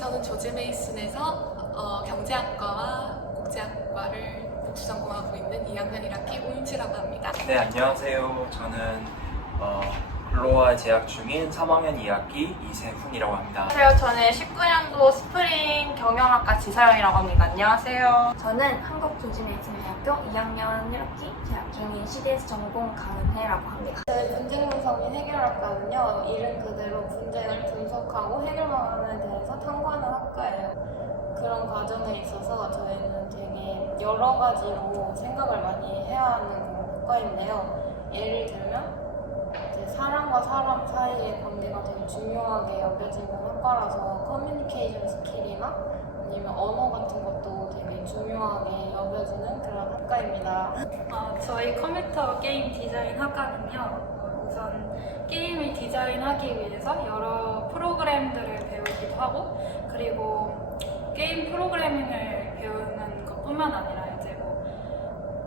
저는 조지 메이슨에서 경제학과와 국제학과를 복수 전공하고 있는 2학년 1학기 오윤지라고 합니다. 네, 안녕하세요. 저는 글로아 재학 중인 3학년 2학기 이세훈이라고 합니다. 안녕하세요. 저는 19년도 스프링 경영학과 지서영이라고 합니다. 안녕하세요. 저는 한국조지메이슨대학교 2학년 1학기 재학 중인 CDS 전공 강은혜라고 합니다. 저희 분쟁문서 및 해결학과는요, 이름 그대로 분쟁을 분석하고 해결 방안에 대해서 탐구하는 학과예요. 그런 과정에 있어서 저희는 되게 여러 가지로 생각을 많이 해야 하는 그런 학과인데요. 예를 들면 이제 사람과 사람 사이의 관계가 되게 중요하게 여겨지는 학과라서 커뮤니케이션 스킬이나 아니면 언어 같은 것도 되게 중요하게 여겨지는 그런 학과입니다. 저희 컴퓨터 게임 디자인 학과는요, 우선 게임을 디자인하기 위해서 여러 프로그램들을 배우기도 하고, 그리고 게임 프로그래밍을 배우는 것뿐만 아니라 이제 뭐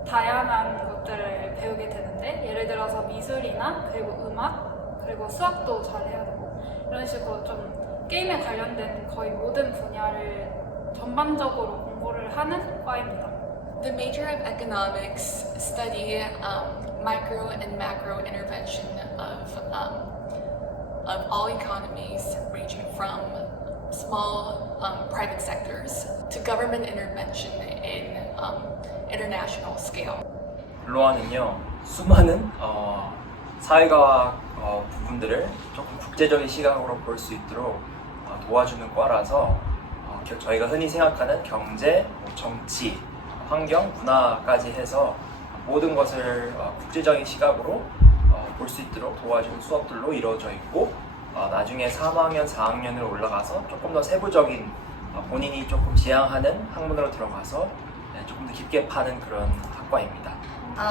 다양한 것들을 배우게 되는데, 예를 들어서 미술이나 그리고 음악 그리고 수학도 잘 해야 되고, 이런 식으로 좀 게임에 관련된 거의 모든 분야를 전반적으로 공부를 하는 과입니다. The major of economics study micro and macro intervention of all economies, ranging from small private sectors to government intervention in international scale. 글로아는요, 수많은 사회과학 부분들을 조금 국제적인 시각으로 볼 수 있도록 도와주는 과라서 저희가 흔히 생각하는 경제, 정치, 환경, 문화까지 해서 모든 것을 국제적인 시각으로 볼 수 있도록 도와주는 수업들로 이루어져 있고, 나중에 3학년, 4학년으로 올라가서 조금 더 세부적인 본인이 조금 지향하는 학문으로 들어가서 조금 더 깊게 파는 그런 학과입니다.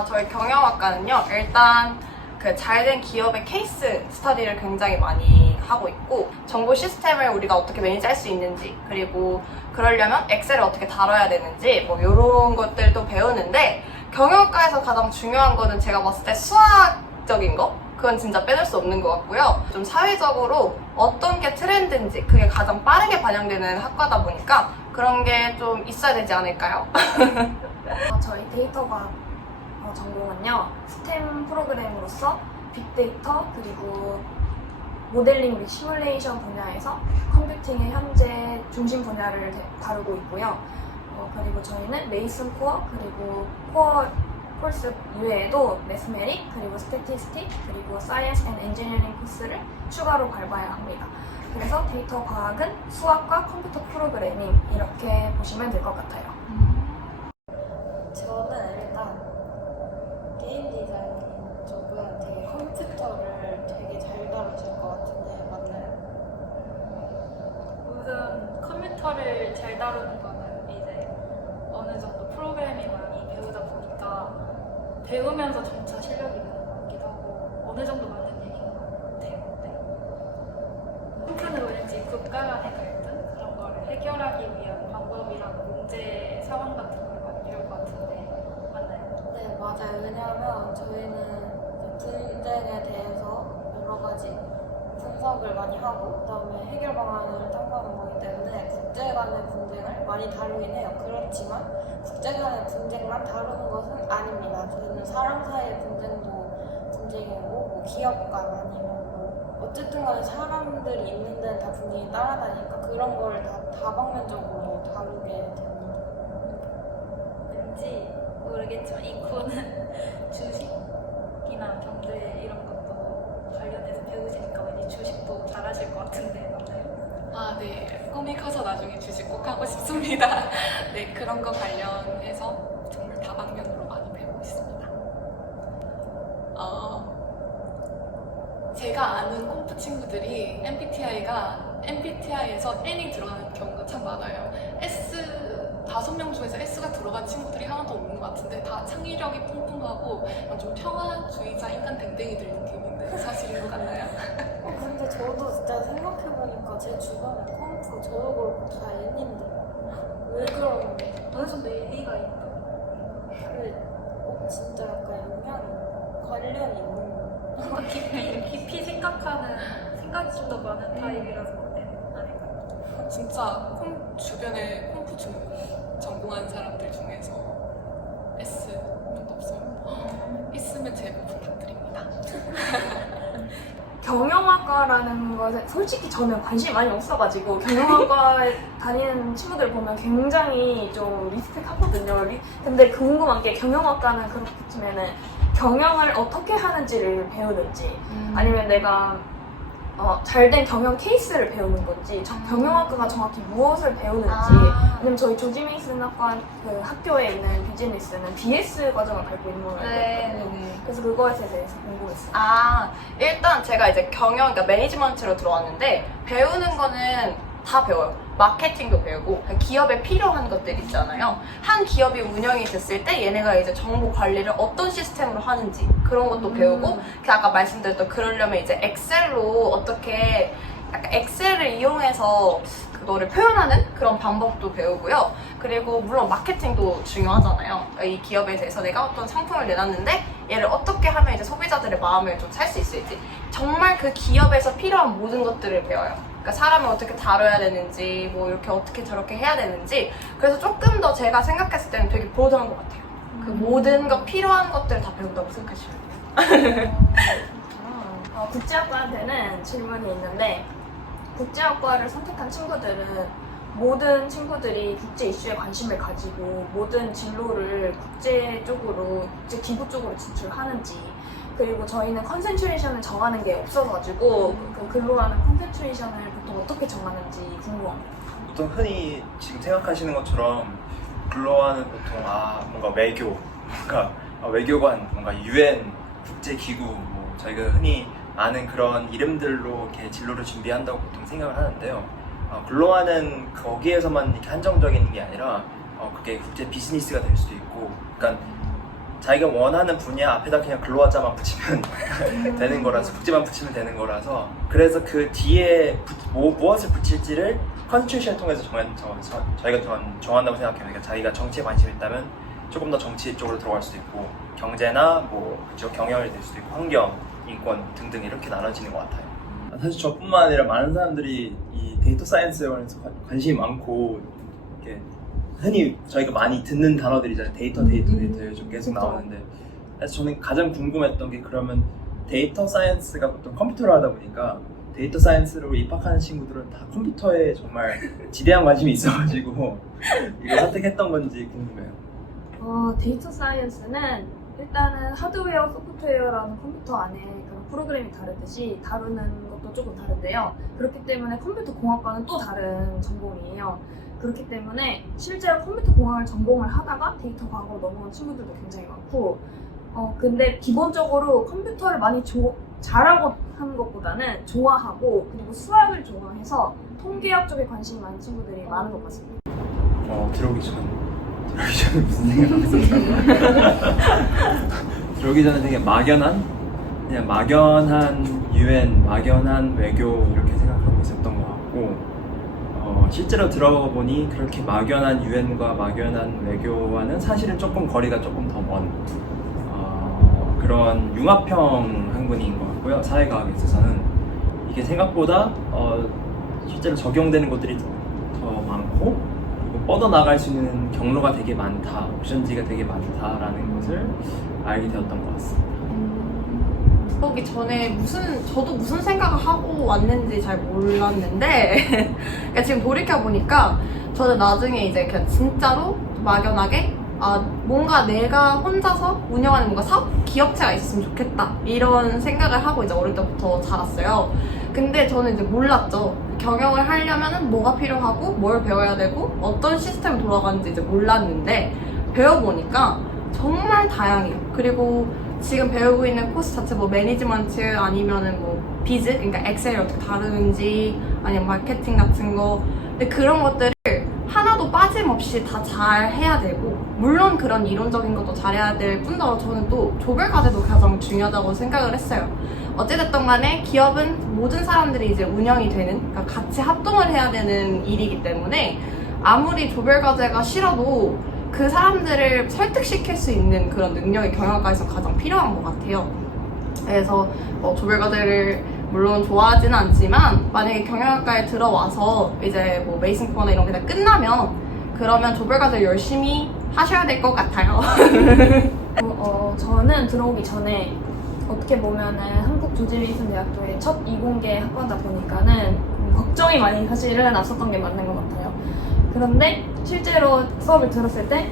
저희 경영학과는요, 일단 그 잘된 기업의 케이스 스터디를 굉장히 많이 하고 있고, 정보 시스템을 우리가 어떻게 매니지할 수 있는지, 그리고 그러려면 엑셀을 어떻게 다뤄야 되는지 뭐 이런 것들도 배우는데, 경영학과에서 가장 중요한 거는 제가 봤을 때 수학적인 거? 그건 진짜 빼놓을 수 없는 것 같고요. 좀 사회적으로 어떤 게 트렌드인지 그게 가장 빠르게 반영되는 학과다 보니까 그런 게 좀 있어야 되지 않을까요? 저희 데이터과학 전공은요, 스템 프로그램으로서 빅데이터 그리고 모델링 및 시뮬레이션 분야에서 컴퓨팅의 현재 중심 분야를 다루고 있고요. 그리고 저희는 메이슨 코어 그리고 코어 코스 이외에도 매스메릭 그리고 스태티스틱 그리고 사이언스 앤 엔지니어링 코스를 추가로 밟아야 합니다. 그래서 데이터 과학은 수학과 컴퓨터 프로그래밍 이렇게 보시면 될 것 같아요. 저는 일단 게임 디자인 쪽은 되게 컴퓨터를 되게 잘 다루실 것 같은데 맞나요? 우선 컴퓨터를 잘 다루는 거는 이제 어느 정도 프로그래밍 많이 배우다 보니까 배우면서 점차 실력이 느는 것 같기도 하고, 어느 정도 맞는 얘기인 것 같아요. 네. 한편으로 왠지 국가 간의 갈등? 그런 걸 해결하기 위한 방법이랑 문제 상황 같은 걸 많이 배울 것 같은데 맞나요? 네, 맞아요. 왜냐하면 저희는 분쟁에 대해서 여러 가지 분석을 많이 하고 그다음에 해결 방안을 탐구하는 거기 때문에 국제 간의 분쟁을 많이 다루긴 해요. 그렇지만 국제 간의 분쟁만 다루는 것은 아닙니다. 저희는 사람 사이의 분쟁도 분쟁이고, 뭐 기업 간 아니면 뭐 어쨌든 간에 사람들이 있는 데는 다 분쟁이 따라다니까 그런 걸 다 다방면적으로 다루게 됩니다. 왠지 모르겠지만 이코는 주식이나 경제 이런 것도 관련해서 배우시니까 왠지 주식도 잘하실 것 같은데 맞나요? 네. 꿈이 커서 나중에 주식 꼭 하고 싶습니다. 네, 그런 거 관련해서 정말 다방면으로 많이 배우고 있습니다. 제가 아는 컴프 친구들이 MBTI에서 N이 들어가는 경우가 참 많아요. S 5명 중에서 S가 들어간 친구들이 하나도 없는 것 같은데 다 창의력이 풍부하고 좀 평화주의자 인간 댕댕이들 느낌이 있는 사실인 것 같나요? 근데 저도 진짜 생각해보니까 제 주변에 컴프 저도 그렇고 다 N인데 왜 그런 어느 정도 일리가 있다. 진짜 약간 영향이 관련이 있는 거. 좀 더 깊이 생각하는 생각이 좀 더 많은 타입이라서 아닐까요? 진짜 주변에 컴프 전공한 사람들 중에서 S 한 명도 없어요. 있으면 제보 부탁드립니다. 경영학과라는 것에 솔직히 저는 관심이 많이 없어가지고 경영학과에 다니는 친구들 보면 굉장히 좀 리스펙하거든요. 근데 궁금한 게 경영학과는 그렇겠지만은 경영을 어떻게 하는지를 배우는지 아니면 내가 잘된 경영 케이스를 배우는 건지 경영학과가 정확히 무엇을 배우는지 왜냐면 저희 조지 메이슨 학과 그 학교에 있는 비즈니스는 BS 과정을 밟고 있는 걸로 알고 있거든요. 그래서 그거에 대해서 궁금했어요. 일단 제가 이제 그러니까 매니지먼트로 들어왔는데 배우는 거는 다 배워요. 마케팅도 배우고 기업에 필요한 것들 있잖아요. 한 기업이 운영이 됐을 때 얘네가 이제 정보 관리를 어떤 시스템으로 하는지 그런 것도 배우고 아까 말씀드렸던 그러려면 이제 엑셀로 어떻게 약간 엑셀을 이용해서 그거를 표현하는 그런 방법도 배우고요. 그리고 물론 마케팅도 중요하잖아요. 그러니까 이 기업에 대해서 내가 어떤 상품을 내놨는데 얘를 어떻게 하면 이제 소비자들의 마음을 좀 살 수 있을지 정말 그 기업에서 필요한 모든 것들을 배워요. 그러니까 사람을 어떻게 다뤄야 되는지 뭐 이렇게 어떻게 저렇게 해야 되는지 그래서 조금 더 제가 생각했을 때는 되게 브로드한 것 같아요. 그 모든 것 필요한 것들을 다 배운다고 생각하시면 돼요. 국제학과한테는 질문이 있는데 국제학과를 선택한 친구들은 모든 친구들이 국제 이슈에 관심을 가지고 모든 진로를 국제 쪽으로 국제 기구 쪽으로 진출하는지 그리고 저희는 컨센트레이션을 정하는 게 없어가지고 그 글로 가는 컨센트레이션을 보통 어떻게 정하는지 궁금합니다. 보통 흔히 지금 생각하시는 것처럼 글로와는 보통 뭔가 외교, 외교관, 뭔가 UN 국제기구, 뭐 저희가 흔히 아는 그런 이름들로 이렇게 진로를 준비한다고 보통 생각을 하는데요. 글로와는 거기에서만 이렇게 한정적인 게 아니라 그게 국제 비즈니스가 될 수도 있고, 그러니까 자기가 원하는 분야 앞에다 그냥 글로와자만 붙이면 되는 거라서 국제만 붙이면 되는 거라서 그래서 그 뒤에 무엇을 붙일지를 컨스티튜션을 통해서 저희가 정한다고 생각해요. 그러니까 자기가 정치에 관심이 있다면 조금 더 정치 쪽으로 들어갈 수도 있고 경제나 뭐 그쪽 경영이 될 수도 있고 환경, 인권 등등 이렇게 나눠지는 것 같아요. 사실 저뿐만 아니라 많은 사람들이 이 데이터 사이언스에 관해서 관심이 많고 이렇게 흔히 저희가 많이 듣는 단어들이잖아요. 데이터 요즘 계속 나오는데 그래서 저는 가장 궁금했던 게 그러면 데이터 사이언스가 보통 컴퓨터로 하다 보니까 데이터 사이언스로 입학하는 친구들은 다 컴퓨터에 정말 지대한 관심이 있어가지고 이걸 선택했던 건지 궁금해요. 데이터 사이언스는 일단은 하드웨어, 소프트웨어라는 컴퓨터 안에 그런 프로그램이 다르듯이 다루는 것도 조금 다른데요. 그렇기 때문에 컴퓨터 공학과는 또 다른 전공이에요. 그렇기 때문에 실제로 컴퓨터 공학을 전공을 하다가 데이터 과학으로 넘어온 친구들도 굉장히 많고 근데 기본적으로 컴퓨터를 많이 잘하고 하는 것보다는 좋아하고 그리고 수학을 좋아해서 통계학 쪽에 관심이 많은 친구들이 많은 것 같습니다. 들어오기 전에 무슨 생각을 들어오기 전에 되게 막연한 UN, 막연한 외교 이렇게 생각하고 있었던 것 같고 실제로 들어가 보니 그렇게 막연한 유엔과 막연한 외교와는 사실은 조금 거리가 조금 더 먼 그런 융합형 학문인 것 같고요. 사회과학에 있어서는 이게 생각보다 실제로 적용되는 것들이 더 많고 그리고 뻗어나갈 수 있는 경로가 되게 많다, 옵션지가 되게 많다라는 것을 알게 되었던 것 같습니다. 보기 전에 저도 무슨 생각을 하고 왔는지 잘 몰랐는데 그러니까 지금 돌이켜보니까 저는 나중에 이제 그냥 진짜로 막연하게 뭔가 내가 혼자서 운영하는 뭔가 사업 기업체가 있었으면 좋겠다 이런 생각을 하고 이제 어릴 때부터 자랐어요. 근데 저는 이제 몰랐죠. 경영을 하려면 뭐가 필요하고 뭘 배워야 되고 어떤 시스템이 돌아가는지 이제 몰랐는데 배워보니까 정말 다양해요. 그리고 지금 배우고 있는 코스 자체 뭐 매니지먼트 아니면은 뭐 비즈, 그러니까 엑셀이 어떻게 다루는지 아니면 마케팅 같은 거 근데 그런 것들을 하나도 빠짐없이 다 잘 해야 되고 물론 그런 이론적인 것도 잘해야 될 뿐더러 저는 또 조별 과제도 가장 중요하다고 생각을 했어요. 어찌됐든 간에 기업은 모든 사람들이 이제 운영이 되는 그러니까 같이 합동을 해야 되는 일이기 때문에 아무리 조별 과제가 싫어도 그 사람들을 설득시킬 수 있는 그런 능력이 경영학과에서 가장 필요한 것 같아요. 그래서 조별 과제를 물론 좋아하지는 않지만 만약에 경영학과에 들어와서 이제 뭐 메이슨 코어나 이런 게 다 끝나면 그러면 조별과제 열심히 하셔야 될 것 같아요. 저는 들어오기 전에 어떻게 보면은 한국조지메이슨대학교의 첫 이공계 학과다 보니까는 걱정이 많이 사실은 앞섰던 게 맞는 것 같아요. 그런데 실제로 수업을 들었을 때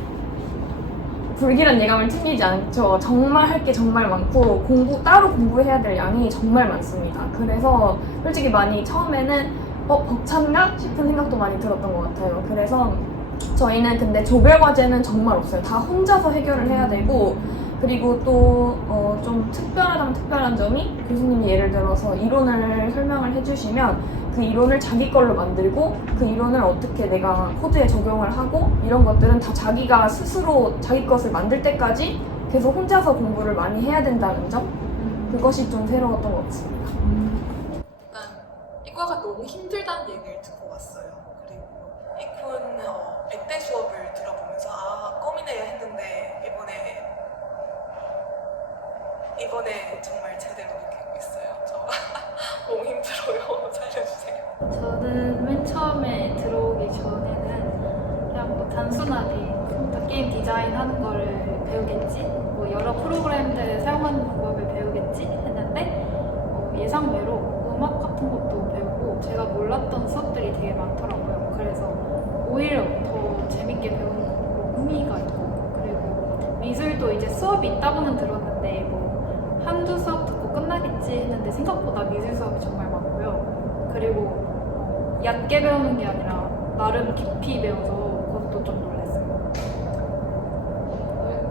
불길한 예감을 챙기지 않죠. 정말 할 게 정말 많고 따로 공부해야 될 양이 정말 많습니다. 그래서 솔직히 많이 처음에는 벅찬가 싶은 생각도 많이 들었던 것 같아요. 그래서 저희는 근데 조별과제는 정말 없어요. 다 혼자서 해결을 해야 되고, 그리고 또 좀 특별하다면 특별한 점이 교수님이 예를 들어서 이론을 설명을 해주시면 그 이론을 자기 걸로 만들고 그 이론을 어떻게 내가 코드에 적용을 하고 이런 것들은 다 자기가 스스로 자기 것을 만들 때까지 계속 혼자서 공부를 많이 해야 된다는 점? 그것이 좀 새로웠던 것 같습니다. 일단 이과가 너무 힘들다는 얘기를 듣고 왔어요. 그리고 이콘 100대 수업을 들어보면서 껌이네 했는데 이번에 정말 제대로 느끼고 있어요. 저 너무 힘들어요. 살려주세요. 저는 맨 처음에 들어오기 전에는 그냥 뭐 단순하게 컴퓨터 게임 디자인 하는 거를 배우겠지, 뭐 여러 프로그램들 사용하는 방법을 배우겠지 했는데 예상외로 음악 같은 것도 배우고 제가 몰랐던 수업들이 되게 많더라고요. 그래서 오히려 더 재밌게 배우는 것 같고 의미가 있고, 그리고 미술도 이제 수업이 있다고는 들었는데 뭐 한두 수업 듣고 끝나겠지 했는데 생각보다 미술 수업이 정말 많고요. 그리고 얕게 배우는 게 아니라 나름 깊이 배워서 그것도 좀 놀랐어요.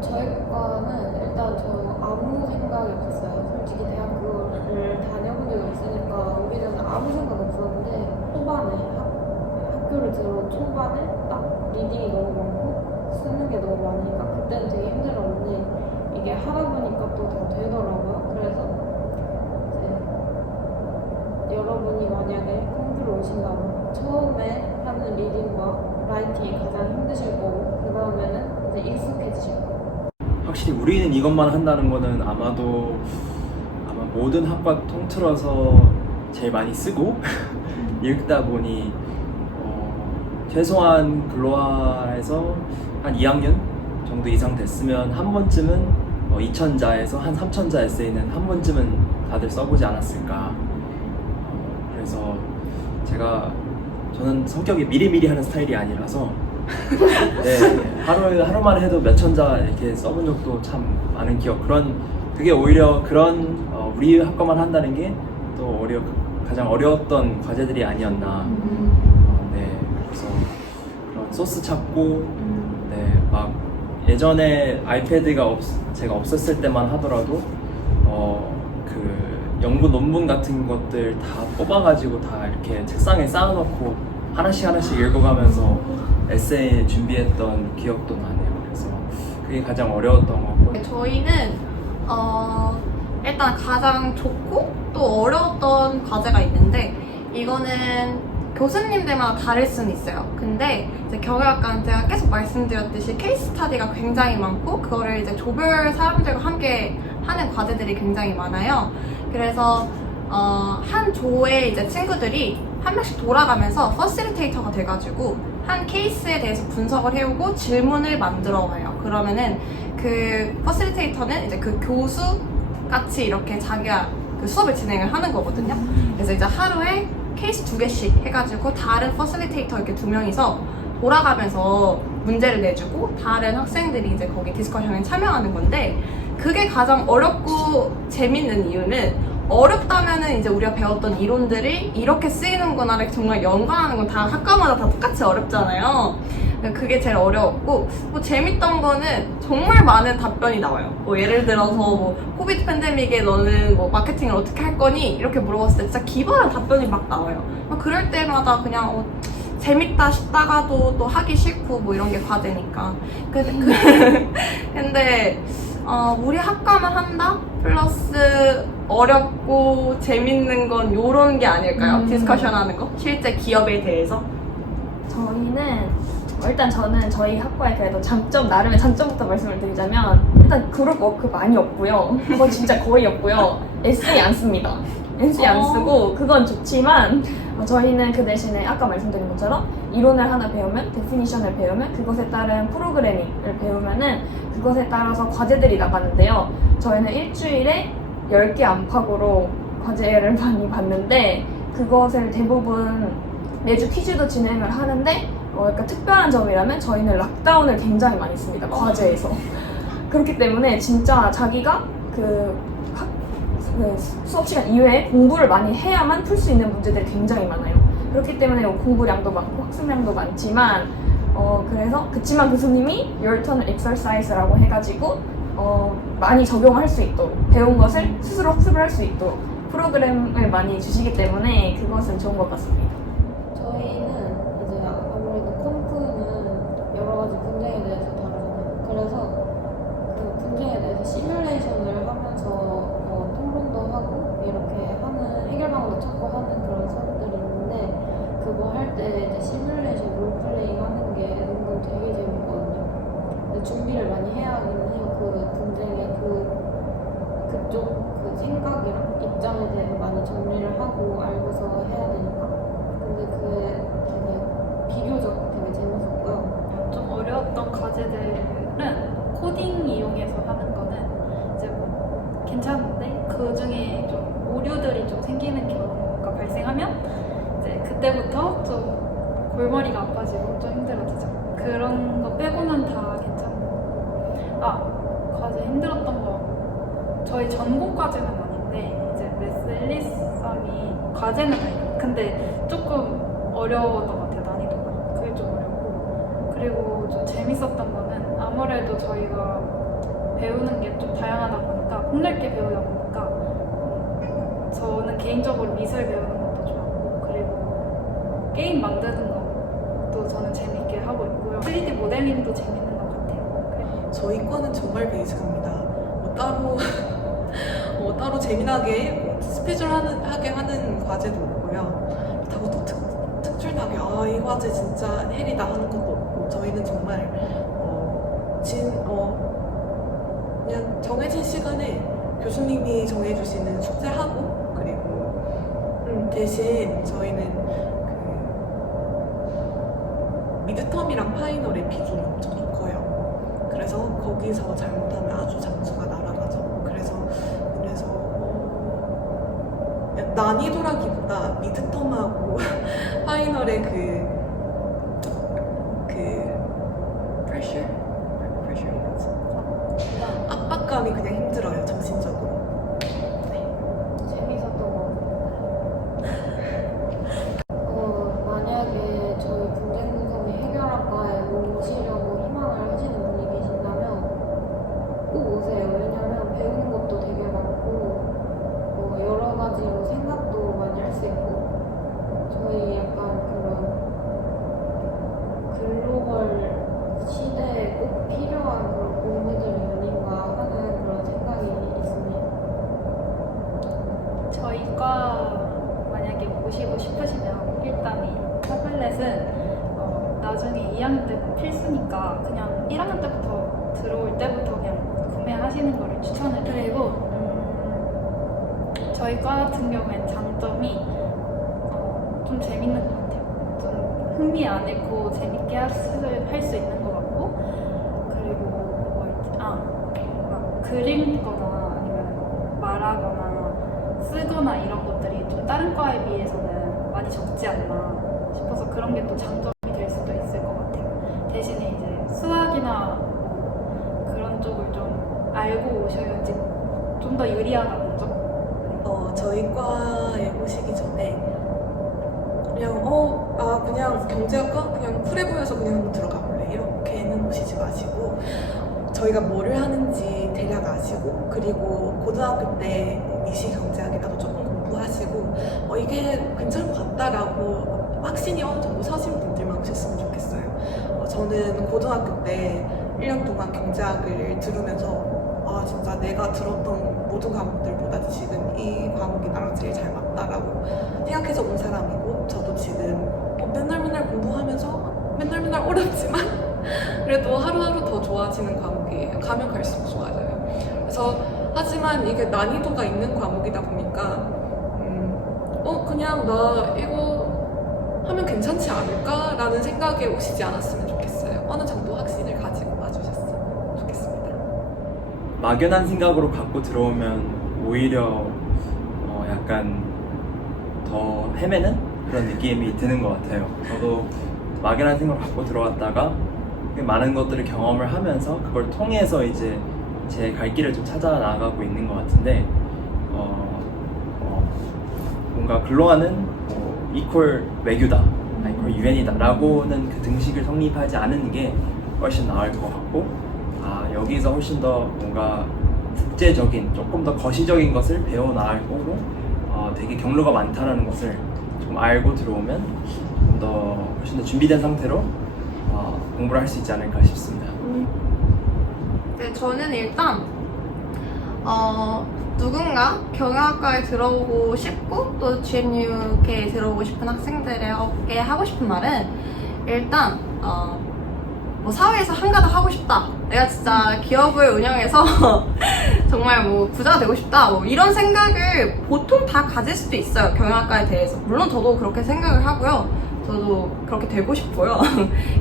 저희 과는 일단 저 아무 생각이 없었어요. 솔직히 대학교를 다녀본 적이 없으니까 우리는 아무 생각 없었는데 초반에 학교를 들어 초반에 딱 리딩이 너무 많고 쓰는 게 너무 많으니까 그때는 되게 힘들었는데 이게 하다 보니까 또 다 되더라고요. 그래서 이제 여러분이 만약에 컴퓨터를 오신다면 처음에 하는 리딩과 라이팅이 가장 힘드실 거고 그 다음에는 이제 익숙해지실 거예요. 확실히 우리는 이것만 한다는 거는 아마 모든 학과 통틀어서 제일 많이 쓰고 읽다 보니 최소한 블로아에서 한 2학년 정도 이상 됐으면 한 번쯤은 2천자에서 한 3천자 에세이는 한 번쯤은 다들 써보지 않았을까. 그래서 저는 성격이 미리미리 하는 스타일이 아니라서 네, 하루만 해도 몇 천자 이렇게 써본 적도 참 많은 그게 오히려 우리 학과만 한다는 게 또 가장 어려웠던 과제들이 아니었나. 네, 그래서 그런 소스 찾고, 네, 막 예전에 아이패드가 제가 없었을 때만 하더라도 그 연구 논문 같은 것들 다 뽑아가지고 다 이렇게 책상에 쌓아놓고 하나씩 읽어가면서 에세이 준비했던 기억도 나네요. 그래서 그게 가장 어려웠던 거고. 저희는 일단 가장 좋고 또 어려웠던 과제가 있는데 이거는 교수님들마다 다를 수는 있어요. 근데 이제 경영학과는 제가 계속 말씀드렸듯이 케이스 스터디가 굉장히 많고 그거를 이제 조별 사람들과 함께 하는 과제들이 굉장히 많아요. 그래서 한 조의 이제 친구들이 한 명씩 돌아가면서 퍼실리테이터가 돼가지고 한 케이스에 대해서 분석을 해오고 질문을 만들어 와요. 그러면은 그 퍼실리테이터는 이제 그 교수 같이 이렇게 자기가 그 수업을 진행을 하는 거거든요. 그래서 이제 하루에 케이스 2개씩 해가지고 다른 퍼실리테이터 이렇게 2명이서 돌아가면서 문제를 내주고 다른 학생들이 이제 거기 디스커션에 참여하는 건데 그게 가장 어렵고 재밌는 이유는 어렵다면은 이제 우리가 배웠던 이론들이 이렇게 쓰이는구나를 정말 연관하는 건 다 학과마다 다 똑같이 어렵잖아요. 그게 제일 어려웠고 뭐 재밌던 거는 정말 많은 답변이 나와요. 뭐 예를 들어서 뭐 코비드 팬데믹에 너는 뭐 마케팅을 어떻게 할 거니? 이렇게 물어봤을 때 진짜 기발한 답변이 막 나와요. 그럴 때마다 그냥 재밌다 싶다가도 또 하기 싫고 뭐 이런 게 과제니까. 근데 우리 학과만 한다? 플러스 어렵고 재밌는 건 요런 게 아닐까요? 디스커션 하는 거? 실제 기업에 대해서? 저희는 일단 저는 저희 학과에 그래도 나름의 장점부터 말씀을 드리자면 일단 그룹워크 많이 없고요. 그거 진짜 거의 없고요. 에세이 안 씁니다. NC 안 쓰고 그건 좋지만 저희는 그 대신에 아까 말씀드린 것처럼 이론을 하나 배우면 데피니션을 배우면 그것에 따른 프로그래밍을 배우면은 그것에 따라서 과제들이 나가는데요. 저희는 일주일에 10개 안팎으로 과제를 많이 받는데 그것을 대부분 매주 퀴즈도 진행을 하는데 약간 특별한 점이라면 저희는 락다운을 굉장히 많이 씁니다. 과제에서. 그렇기 때문에 진짜 자기가 그 수업 시간 이외에 공부를 많이 해야만 풀 수 있는 문제들이 굉장히 많아요. 그렇기 때문에 공부량도 많고 학습량도 많지만 그치만 교수님이 Your Turn Exercise라고 해가지고 많이 적용할 수 있도록 배운 것을 스스로 학습을 할 수 있도록 프로그램을 많이 주시기 때문에 그것은 좋은 것 같습니다. 저희는 이제 아무래도 컴프는 여러 가지 분쟁에 대해서 다루잖아요. 그래서 그 분쟁에 대해서 시뮬레이션을 하면서 통론도 하고 이렇게 하는 해결 방법도 찾고 하는 그런 수업들이 있는데 그거 할 때 이제 시뮬레이션 롤플레잉 하는 게 은근 되게 재밌거든요. 근데 준비를 많이 해야 하긴 해요. 그 분쟁의 그쪽 그 생각이랑 입장에 대해 많이 정리를 하고 알고서 해야 되니까. 근데 그게 되게 비교적 되게 재밌었고요. 좀 어려웠던 과제들은 코딩 이용해서 하는 거는 이제 뭐 괜찮은데 그 중에 좀 오류들이 좀 생기는 경우가 발생하면 이제 그때부터 좀 골머리가 아파지고 좀 힘들어지죠. 그런 거 빼고는 다 괜찮고 과제 힘들었던 거 저희 전공 과제는 아닌데 이제 매스 1, 2, 3이 과제는 아니에요. 근데 조금 어려웠던 것 같아요. 난이도가 그게 좀 어렵고 그리고 좀 재밌었던 거는 아무래도 저희가 배우는 게 좀 다양하다 보니까 폭넓게 배우다 보니까 저는 개인적으로 미술 배우는 것도 좋았고 그리고 게임 만드는 것도 저는 재밌게 하고 있고요. 3D 모델링도 재밌는 것 같아요. 저희 과는 정말 베이직합니다. 따로 재미나게 스페셜하게 하는 과제도 없고요. 그렇다고 또 특출나게 이 과제 진짜 헬이다 하는 것도 없고 저희는 정말 그냥 정해진 시간에 교수님이 정해주시는 숙제하고 그리고 대신 저희는 그 미드텀이랑 파이널의 비중이 엄청 커요. 그래서 거기서 잘못하면 아주 점수가 날아가죠. 그래서 난이도라기보다 미드텀하고 파이널의 그 압박감이 그냥 힘들어요, 정신적으로. 재밌었던 거 만약에 저희 분쟁분석의 해결학과에 오시려고 희망을 하시는 분이 계신다면 꼭 오세요. 왜냐면 배우는 것도 되게 많고 여러 가지로 생각도 많이 할 수 있고 저희 약간 그런 글로벌 시대에 꼭 필요한 그런 공부들이 아닌가 하는 그런 생각이 있습니다. 저희과 만약에 오시고 싶으시면 일단 이 타블렛은 나중에 2학년 때는 필수니까 그냥 1학년 때부터 들어올 때부터 그냥 구매하시는 거를 추천을 드리고 저희과 같은 경우엔 장점이 좀 재밌는 것 같아요. 좀 흥미 안 잃고 재밌게 할 수 있는 것 같고 그리고 막 그림거나 아니면 말하거나 쓰거나 이런 것들이 좀 다른 과에 비해서는 많이 적지 않나 싶어서 그런 게 또 장점이 될 수도 있을 것 같아요. 대신에 이제 수학이나 그런 쪽을 좀 알고 오셔야지 좀 더 유리하다는 점. 저희 과에 오시기 전에 그냥 경제학과? 그냥 쿨해 보여서 그냥 한번 들어가 볼래 이렇게는 오시지 마시고 저희가 뭐를 하는지 대략 아시고 그리고 고등학교 때 미시 경제학이라도 조금 공부하시고 이게 괜찮을 것 같다라고 확신이 어느 정도 서신 분들만 오셨으면 좋겠어요. 저는 고등학교 때 1년 동안 경제학을 들으면서 진짜 내가 들었던 모든 과목들보다 지금 이 과목이 나랑 제일 잘 맞다라고 생각해서 온 사람이고 저도 지금 맨날 공부하면서 맨날 어렵지만 그래도 하루하루 더 좋아지는 과목이에요. 가면 갈수록 좋아져요. 그래서 하지만 이게 난이도가 있는 과목이다 보니까 그냥 나 이거 하면 괜찮지 않을까라는 생각에 오시지 않았으면 좋겠어요. 어느 정도 확신을 가지고 와주셨으면 좋겠습니다. 막연한 생각으로 갖고 들어오면 오히려 약간 더 헤매는 그런 느낌이 드는 것 같아요. 저도 막연한 생각을 갖고 들어왔다가 많은 것들을 경험을 하면서 그걸 통해서 이제 제 갈 길을 좀 찾아 나가고 있는 것 같은데 뭔가 근로하는 이퀄 외교다, 이퀄 유엔이다 라고는 그 등식을 성립하지 않은 게 훨씬 나을 것 같고 여기서 훨씬 더 뭔가 국제적인 조금 더 거시적인 것을 배워 나갈 거고 되게 경로가 많다는 것을 좀 알고 들어오면 좀 더 훨씬 더 준비된 상태로 공부를 할 수 있지 않을까 싶습니다. 네, 저는 일단 누군가 경영학과에 들어오고 싶고 또 GNU에 들어오고 싶은 학생들에게 하고 싶은 말은 일단 뭐 사회에서 한가닥 하고 싶다. 내가 진짜 기업을 운영해서 정말 뭐 부자가 되고 싶다. 뭐 이런 생각을 보통 다 가질 수도 있어요. 경영학과에 대해서. 물론 저도 그렇게 생각을 하고요. 저도 그렇게 되고 싶고요.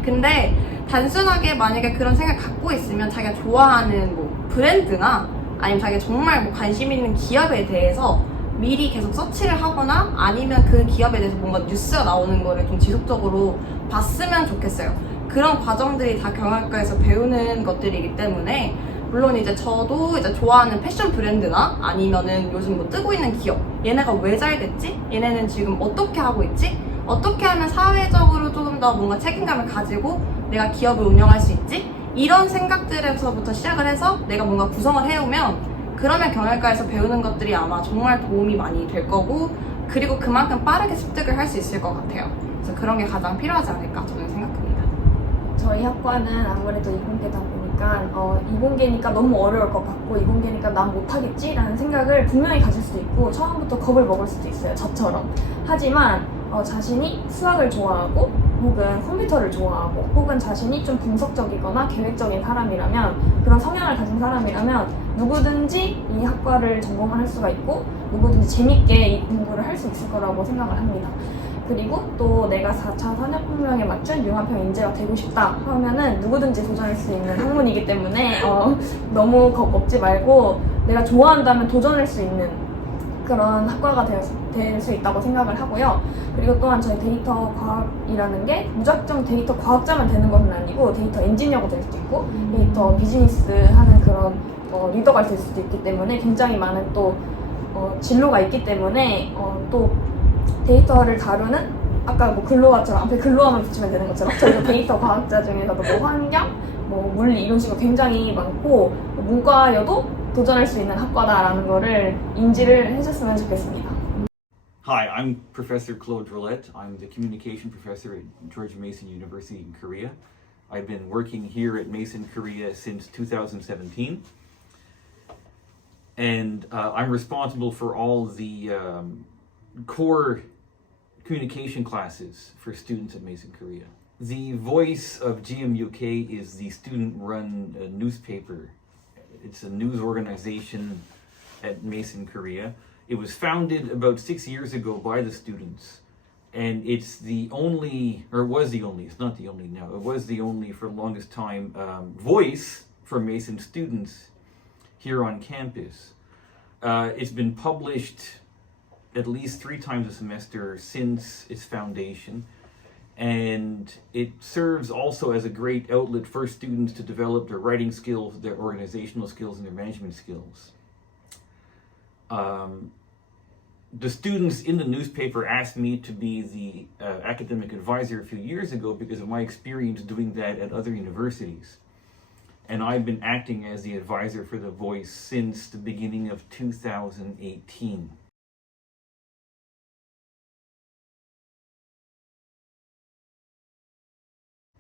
근데 단순하게 만약에 그런 생각 갖고 있으면 자기가 좋아하는 뭐 브랜드나 아니면 자기가 정말 뭐 관심 있는 기업에 대해서 미리 계속 서치를 하거나 아니면 그 기업에 대해서 뭔가 뉴스가 나오는 거를 좀 지속적으로 봤으면 좋겠어요. 그런 과정들이 다 경영학과에서 배우는 것들이기 때문에 물론 이제 저도 이제 좋아하는 패션 브랜드나 아니면은 요즘 뭐 뜨고 있는 기업 얘네가 왜 잘 됐지? 얘네는 지금 어떻게 하고 있지? 어떻게 하면 사회적으로 조금 더 뭔가 책임감을 가지고 내가 기업을 운영할 수 있지? 이런 생각들에서부터 시작을 해서 내가 뭔가 구성을 해오면 그러면 경영학과에서 배우는 것들이 아마 정말 도움이 많이 될 거고 그리고 그만큼 빠르게 습득을 할 수 있을 것 같아요. 그래서 그런 게 가장 필요하지 않을까 저는 생각합니다. 저희 학과는 아무래도 이공계다 보니까 이공계니까 너무 어려울 것 같고 이공계니까 난 못하겠지라는 생각을 분명히 가질 수도 있고 처음부터 겁을 먹을 수도 있어요. 저처럼. 하지만 자신이 수학을 좋아하고 혹은 컴퓨터를 좋아하고 혹은 자신이 좀 분석적이거나 계획적인 사람이라면 그런 성향을 가진 사람이라면 누구든지 이 학과를 전공을 할 수가 있고 누구든지 재밌게 이 공부를 할 수 있을 거라고 생각을 합니다. 그리고 또 내가 4차 산업혁명에 맞춘 융합형 인재가 되고 싶다 하면은 누구든지 도전할 수 있는 학문이기 때문에 너무 겁먹지 말고 내가 좋아한다면 도전할 수 있는 그런 학과가 될 수 있다고 생각을 하고요. 그리고 또한 저희 데이터 과학이라는 게 무작정 데이터 과학자만 되는 것은 아니고 데이터 엔지니어가 될 수도 있고 데이터 비즈니스 하는 그런 리더가 될 수도 있기 때문에 굉장히 많은 또 진로가 있기 때문에 또 데이터를 다루는 아까 뭐 근로가처럼 앞에 근로하면 붙이면 되는 것처럼 저희도 데이터 과학자 중에서도 뭐 환경, 뭐 물리 이런 식으로 굉장히 많고 문과여도 도전할 수 있는 학과다라는 거를 인지를 해줬으면 좋겠습니다. Hi, I'm Professor Claude Roulette. I'm the communication professor at George Mason University in Korea. I've been working here at Mason Korea since 2017. And I'm responsible for all the core communication classes for students at Mason Korea. The voice of GMUK is the student-run newspaper. It's a news organization at Mason Korea. It was founded about 6 years ago by the students, and it's the only, or it was the only, it's not the only now, it was the only for the longest time voice for Mason students here on campus. It's been published at least 3 times a semester since its foundation, and it serves also as a great outlet for students to develop their writing skills, their organizational skills, and their management skills. The students in the newspaper asked me to be the academic advisor a few years ago because of my experience doing that at other universities. And I've been acting as the advisor for The Voice since the beginning of 2018.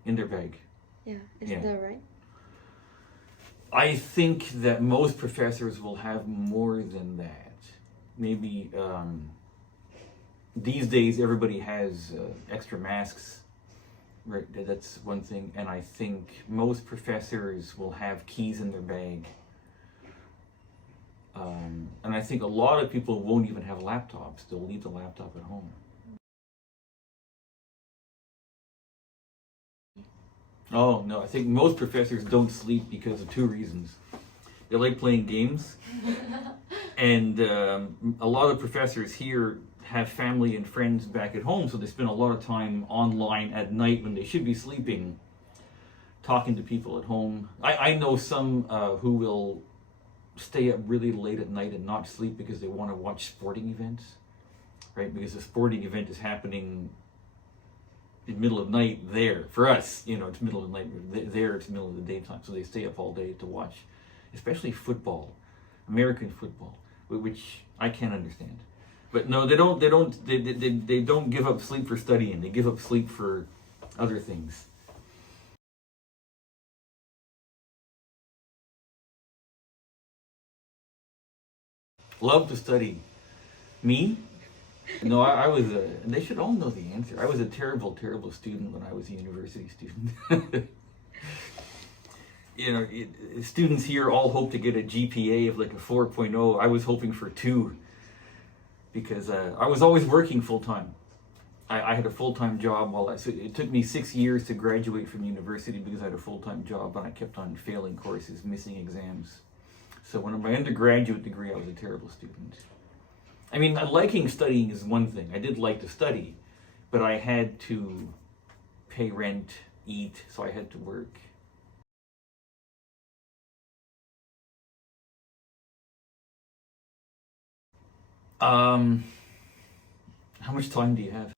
In their bag. Yeah, is Yeah. that right? I think that most professors will have more than that. Maybe these days everybody has extra masks, right? That's one thing. And I think most professors will have keys in their bag. And I think a lot of people won't even have laptops. They'll leave the laptop at home. Oh, no, I think most professors don't sleep because of two reasons. They like playing games, and a lot of professors here have family and friends back at home, so they spend a lot of time online at night when they should be sleeping, talking to people at home. I know some who will stay up really late at night and not sleep because they want to watch sporting events, right? Because the sporting event is happening in middle of night there. For us, you know, it's middle of the night. There, it's middle of the daytime. So they stay up all day to watch, especially football, American football, which I can't understand. But no, they don't give up sleep for studying. They give up sleep for other things. Love to study. Me? No, I was they should all know the answer. I was a terrible, terrible student when I was a university student. You know, students here all hope to get a GPA of like a 4.0. I was hoping for 2 because I was always working full time. I had a full-time job so it took me 6 years to graduate from university because I had a full-time job and I kept on failing courses, missing exams. So when my undergraduate degree, I was a terrible student. I mean, liking studying is one thing. I did like to study, but I had to pay rent, eat, so I had to work. How much time do you have?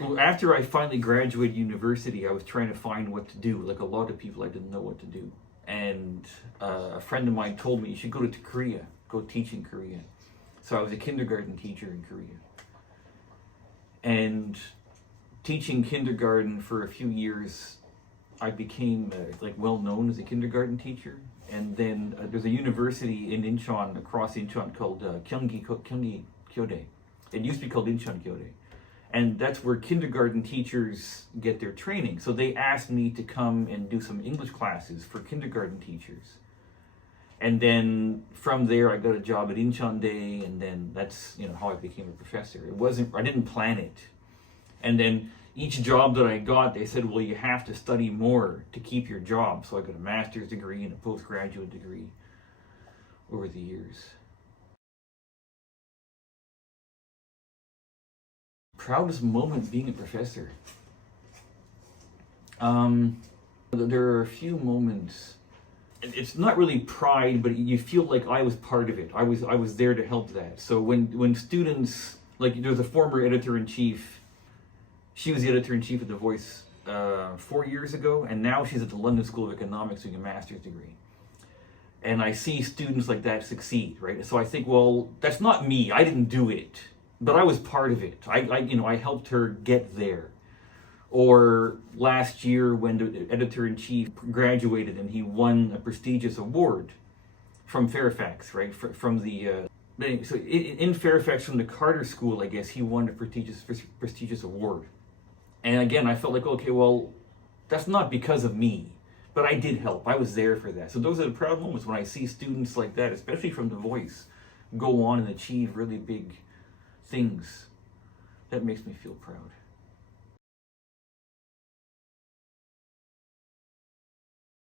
Well, after I finally graduated university, I was trying to find what to do. Like a lot of people, I didn't know what to do. And a friend of mine told me, you should go to Korea, go teach in Korea. So I was a kindergarten teacher in Korea. And teaching kindergarten for a few years, I became like well known as a kindergarten teacher. And then there's a university in Incheon, across Incheon, called Gyeonggi Kyode. It used to be called Incheon Kyode. And that's where kindergarten teachers get their training. So they asked me to come and do some English classes for kindergarten teachers. And then from there, I got a job at Incheondae, and then that's, you know, how I became a professor. I didn't plan it. And then each job that I got, they said, well, you have to study more to keep your job. So I got a master's degree and a postgraduate degree over the years. Proudest moment being a professor. There are a few moments. It's not really pride, but you feel like I was part of it. I was there to help that. So when students, like there's a former editor-in-chief, she was the editor-in-chief of The Voice 4 years ago, and now she's at the London School of Economics doing a master's degree. And I see students like that succeed, right? So I think, well, that's not me. I didn't do it, but I was part of it. I helped her get there. Or last year when the editor-in-chief graduated and he won a prestigious award from Fairfax, right? From the so in Fairfax, from the Carter School, I guess, he won a prestigious award. And again, I felt like, okay, well, that's not because of me, but I did help. I was there for that. So those are the proud moments when I see students like that, especially from The Voice, go on and achieve really big things. That makes me feel proud.